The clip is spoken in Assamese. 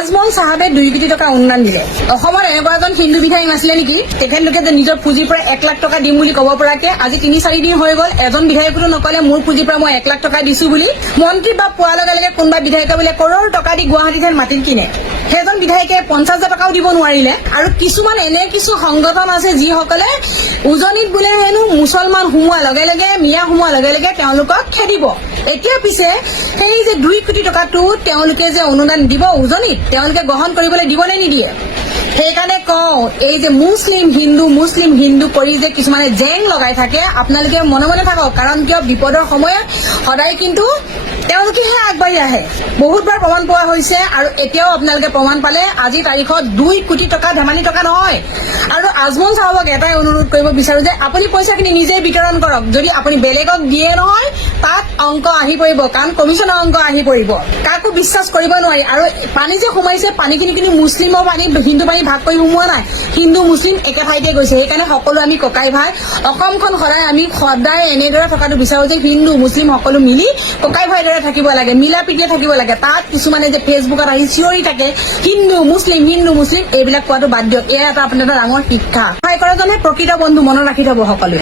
আজমল চাহাবে 2 কোটি টকা অনুদান দিলে অসমৰ এনেকুৱা এজন হিন্দু বিধায়ক নাছিলে নেকি তেখেতলোকে যে নিজৰ পুঁজিৰ পৰা 1 লাখ টকা দিম বুলি ক'ব পৰাকে আজি 3-4 দিন হৈ গ'ল এজন বিধায়কটো নকলে মোৰ পুঁজিৰ পৰা মই 1 লাখ টকা দিছো বুলি মন্ত্ৰী বা পোৱাৰ লগে লগে কোনোবা বিধায়কে বোলে কৰোৰ টকা দি গুৱাহাটীত মাটি কিনে সেইজন বিধায়কে 50,000 টকাও দিব নোৱাৰিলে আৰু কিছুমান এনে কিছু সংগঠন আছে যিসকলে উজনিত বোলে হেনো মুছলমান সোমোৱাৰ লগে লগে মিয়া সোমোৱাৰ লগে লগে তেওঁলোকক খেদিব এতিয়া পিছে সেই যে 2 কোটি টকাটো তেওঁলোকে যে অনুদান দিব উজনিত তেওঁলোকে গ্ৰহণ কৰিবলৈ দিব নে নিদিয়ে সেইকাৰণে কওঁ এই যে মুছলিম হিন্দু কৰি যে কিছুমানে জেং লগাই থাকে আপোনালোকে মনে মনে থাকক কাৰণ কিয় বিপদৰ সময়ত সদায় কিন্তু তেওঁলোকেহে আগবাঢ়ি আহে বহুতবাৰ প্ৰমাণ পোৱা হৈছে আৰু এতিয়াও আপোনালোকে প্ৰমাণ পালে আজি তাৰিখত 2 কোটি টকা ধেমালি টকা নহয় আৰু আজমল চাহাবক এটাই অনুৰোধ কৰিব বিচাৰো যে আপুনি পইচাখিনি নিজে বিতৰণ কৰক যদি আপুনি বেলেগক দিয়ে নহয় তাত অংক আহি পৰিব কাৰণ কমিছনৰ অংক আহি পৰিব কাকো বিশ্বাস কৰিব নোৱাৰি আৰু পানী যে সোমাইছে পানীখিনি কিন্তু মুছলিমৰ পানী হিন্দু পানী ভাগ কৰি সোমোৱা নাই হিন্দু মুছলিম একে ঠাইতে গৈছে সেইকাৰণে সকলো আমি ককাই ভাই অসমখন সদায় এনেদৰে থকাটো বিচাৰো যে হিন্দু মুছলিম সকলো মিলি ককাই ভাইৰ দৰে থাকিব লাগে মিলা প্ৰীতিৰে থাকিব লাগে তাত কিছুমানে যে ফেচবুকত আহি চিঞৰি থাকে হিন্দু মুছলিম এইবিলাক কোৱাটো বাদ দিয়ক এয়া এটা আপোনাৰ ডাঙৰ শিক্ষা সহায় কৰাজনে প্ৰকৃত বন্ধু মনত ৰাখি থব সকলোৱে।